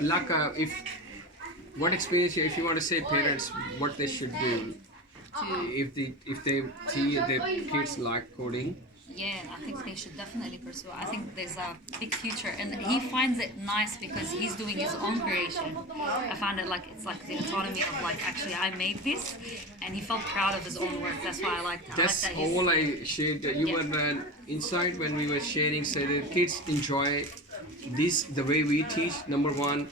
like if what experience if you want to say parents what they should do if they see their kids like coding. Yeah, I think they should definitely pursue it. I think there's a big future, and he finds it nice because he's doing his own creation. I found it like it's like the autonomy of like actually I made this, and he felt proud of his own work. That's why I like. That's all I shared. You were inside when we were sharing. So the kids enjoy this the way we teach. Number one,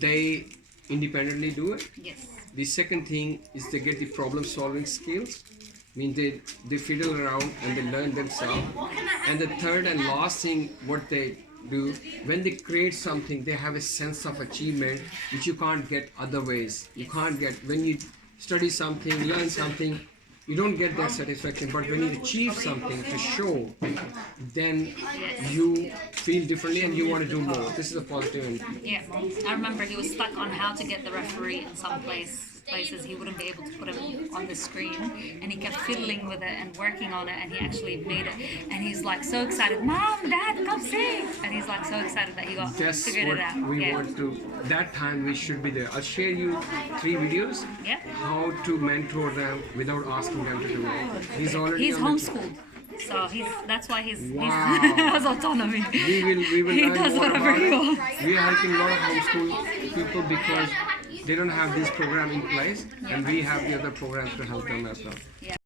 they independently do it. Yes. The second thing is they get the problem solving skills. I mean they fiddle around and they learn themselves. And the third and last thing what they do when they create something, they have a sense of achievement which you can't get other ways. You can't get when you study something, learn something, you don't get that satisfaction. But when you achieve something to show, then you feel differently and you want to do more. This is a positive end. Yeah, I remember he was stuck on how to get the referee in some places he wouldn't be able to put him on the screen, and he kept fiddling with it and working on it, and he actually made it, and he's like so excited, Mom, Dad, come see, and he's like so excited that he got figured it out. We want to that time we should be there. I'll share you 3 videos how to mentor them without asking them to do it. He's homeschooled. So that's why he's has autonomy. We will he learn does more whatever about he it. wants. We are helping a lot of homeschool people because they don't have this program in place, and we have the other programs to help them as well. Yeah.